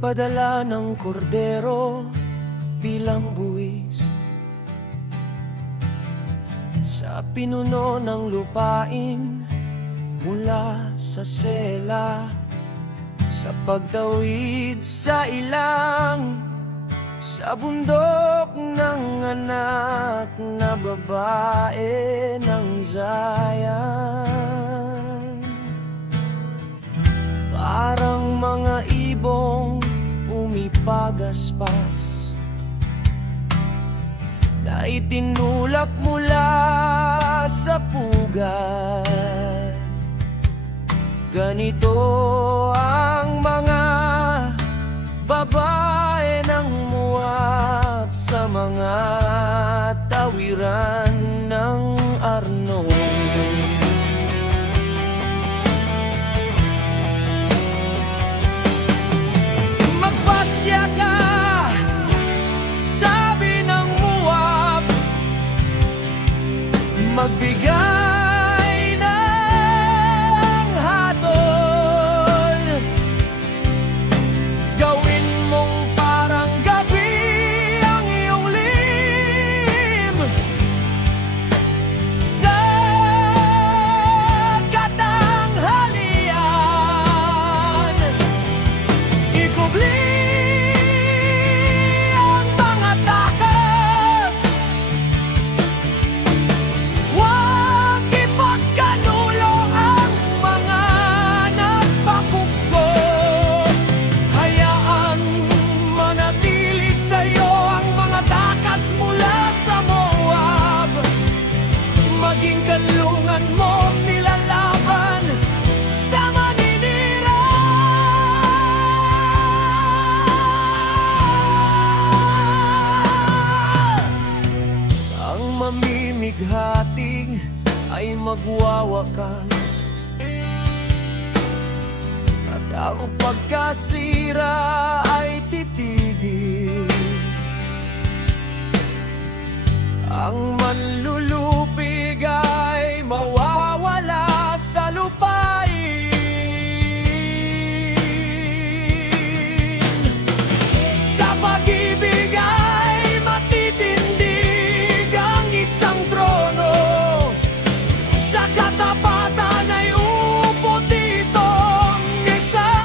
Magpadala ng kordero bilang buwis sa pinuno ng lupain mula sa sela, sa pagtawid sa ilang, sa bundok ng anak na babae ng Zion. Parang mga ibong pumipagaspas na itinulak mula sa pugad. Ganito ang mga babae ng Moab sa mga tawiran ng Arnon. Magpasya ka, sabi ng Moab, magbigay ng hatol. Gawin mong parang gabi ang iyong lihim sa katanghalian. Ikubli ang mga takas, huwag ipagkanulo ang mga nagpakukbo. Hayaan manatili sa'yo ang mga takas mula sa Moab. Maging kanlungan mo sila laban sa maninira. Ang mamimighating ay magwawakan, at ang pagkasira ay titigil. Ang manlulupig ay mawawala sa lupain. Sa pag-ibig ay matitindig ang isang trono, sa katapatan ay upo dito ang isa.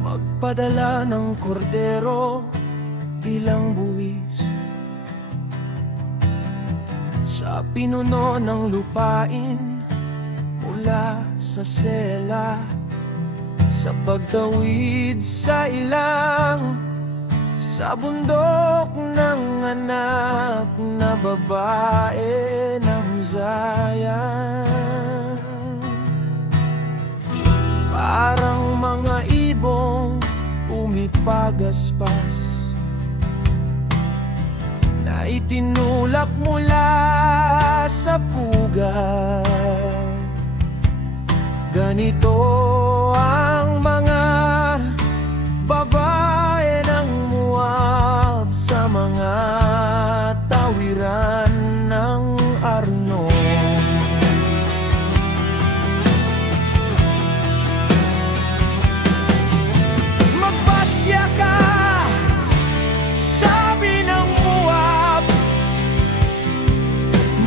Magpadala ng kordero bilang buwis sa pinuno ng lupain mula sa sela, sa pagtawid sa ilang, sa bundok ng anak na babae ng Zion. Parang mga ibong pumipagaspas na itinulak mula sa pugad. Ganito ang mga babae ng Moab sa mga tawiran ng Arnon. Magpasya ka, sabi ng Moab,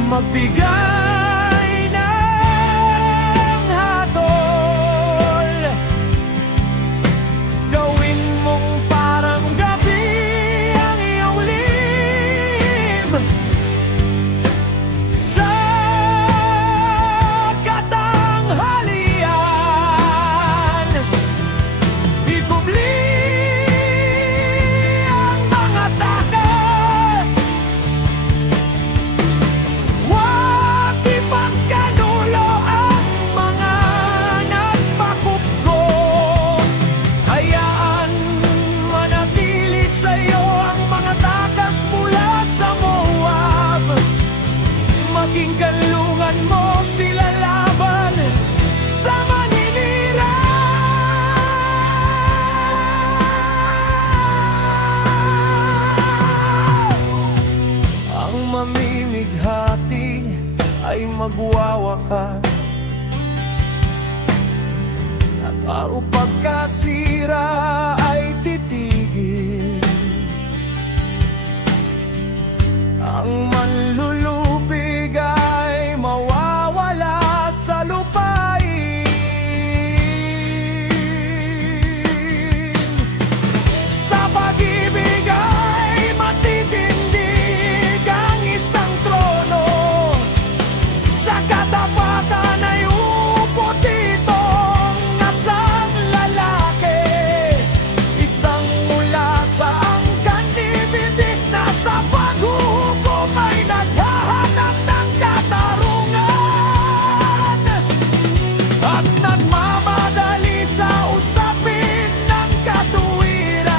magbigay ng hatol. Gawin mong parang gabi ang iyong lihim sa katanghalian. Ikubli ang mga takas, huwag magwawakas at ang pagkasira ay titigil. Ang manlulupig ay mawawala sa lupain. Sa pag-ibig ay matitindig ang isang trono. Sa katapatan ay upo ditong asang lalaki. Isang mula sa angkan ibidik na sa paghuhukom ay naghahanap ng katarungan at nagmamadali sa usapin ng katuwiran.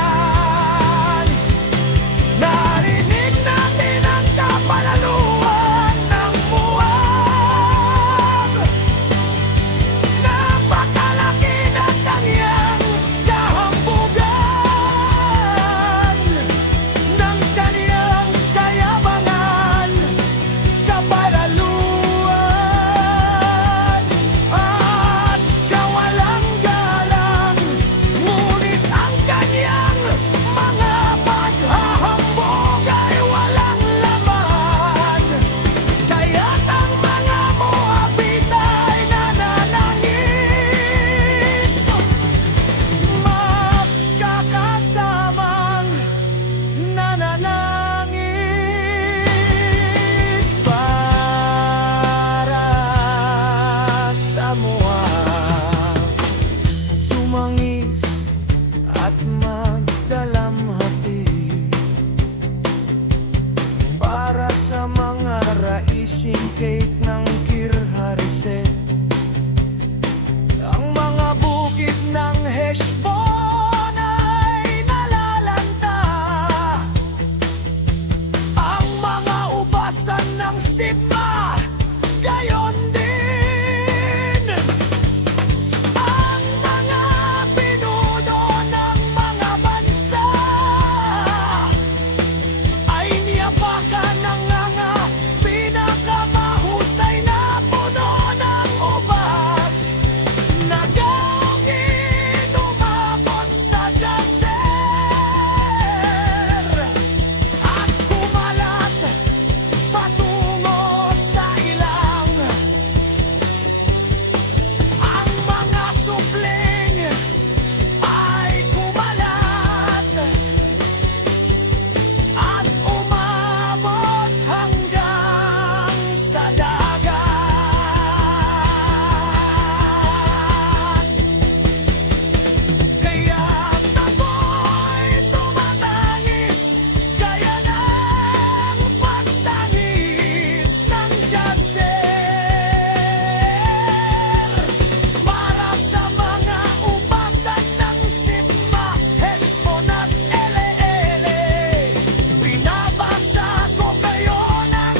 Narinig natin ang kapalaluan ng Moab. Napakalaki na kanyang kahambugan, ng kanyang kayabangan, kapalaluan at kawalang galang. Ngunit ang kanyang mga paghahambog ay walang laman. Kaya't ang mga Moabita ay nananangis, magkakasamang nananangis para sa Moab. Tumangis at magdalamhati para sa mga raising cake ng Kir-Hareset. Ang mga bukid ng Heshbon ay nalalanta. Ang mga ubasan ng Sibma gayon din. Ang mga pinuno ng mga bansa ay niyapakan ng mga pinakamahusay na puno ng ubas. Nagawin umabot sa Jazer at kumalat patungo sa ilang. Ang mga supling ay kumalat at umabot hanggang sa dagat. Kaya't ako'y tumatangis, gaya ng pagtangis ng Jazer, para sa mga ubasan ng Sibma, Heshbon at Eleele. Binabasa ko kayo ng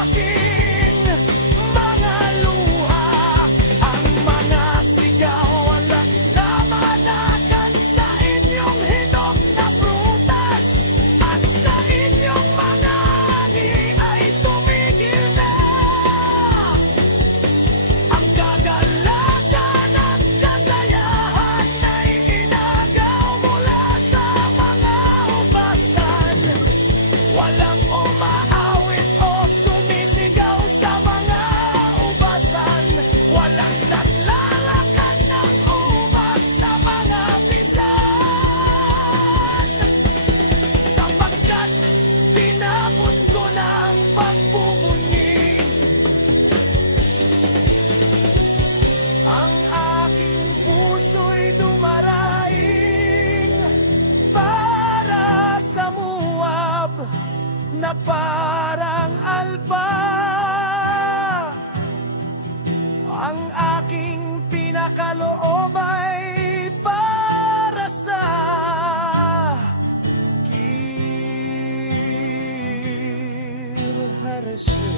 aking mga luha. Ang mga sigaw walang namanagan sa inyong hinog na prutas, at sa inyong mga ani ay tumigil na. Ang kagalakan at kasayahan ay inagaw mula sa mga ubasan. Walang umaawit o sumisigaw sa mga ubasan. Walang naglalakan ng ubas sa mga pisan. Sapagkat tinapos ko na ang pagbubunyi. Ang aking puso'y dumaraing para sa Moab na parang alpa. Ang aking pinakaloob ay para sa Kir-Hareset.